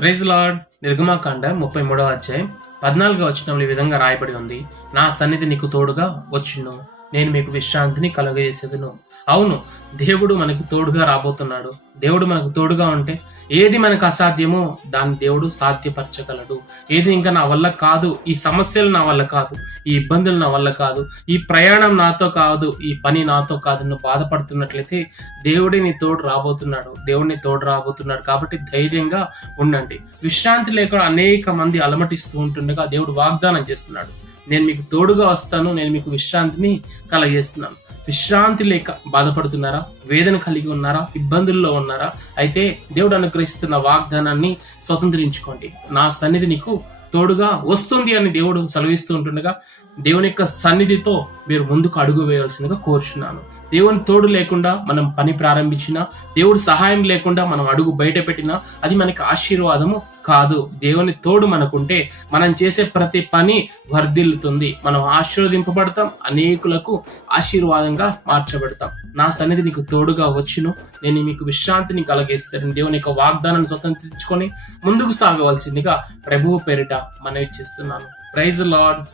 Praise lord. నిర్గమాకాండ 33వ అధ్యాయం 14వ వచనంలో ఈ విధంగా రాయబడి ఉంది, నా సన్నిధి నీకు తోడుగా వచ్చును, నేను మీకు విశ్రాంతిని కలుగజేసేదను. అవును, దేవుడు మనకు తోడుగా రాబోతున్నాడు. దేవుడు మనకు తోడుగా ఉంటే ఏది మనకు అసాధ్యమో దాన్ని దేవుడు సాధ్యపరచగలడు. ఏది ఇంకా నా వల్ల కాదు, ఈ సమస్యలు నా వల్ల కాదు, ఈ ఇబ్బందులు నా వల్ల కాదు, ఈ ప్రయాణం నాతో కాదు, ఈ పని నాతో కాదు, నువ్వు బాధపడుతున్నట్లయితే దేవుడే నీ తోడు రాబోతున్నాడు. దేవుడిని తోడు రాబోతున్నాడు. కాబట్టి ధైర్యంగా ఉండండి. విశ్రాంతి లేకుండా అనేక మంది అలమటిస్తూ ఉంటుండగా దేవుడు వాగ్దానం చేస్తున్నాడు, నేను మీకు తోడుగా వస్తాను, నేను మీకు విశ్రాంతిని కలగజేస్తున్నాను. విశ్రాంతి లేక బాధపడుతున్నారా? వేదన కలిగి ఉన్నారా? ఇబ్బందుల్లో ఉన్నారా? అయితే దేవుడు అనుగ్రహిస్తున్న వాగ్దానాన్ని స్వతంత్రించుకోండి. నా సన్నిధి నీకు తోడుగా వస్తుంది అని దేవుడు సెలవిస్తూ ఉంటుండగా దేవుని యొక్క సన్నిధితో మీరు ముందుకు అడుగు వేయాల్సిందిగా కోరుచున్నాను. దేవుని తోడు లేకుండా మనం పని ప్రారంభించినా, దేవుడి సహాయం లేకుండా మనం అడుగు బయట పెట్టినా అది మనకి ఆశీర్వాదము కాదు. దేవుని తోడు మనకుంటే మనం చేసే ప్రతి పని వర్ధిల్లుతుంది. మనం ఆశీర్వదింపబడతాం, అనేకులకు ఆశీర్వాదంగా మార్చబడతాం. నా సన్నిధి నీకు తోడుగా వచ్చును, నేను మీకు విశ్రాంతిని కలగేస్తాను. దేవుని యొక్క వాగ్దానాన్ని స్వతంత్రించుకొని ముందుకు సాగవలసిందిగా ప్రభువు పేరిట మనవి చేస్తున్నాను. Praise lord.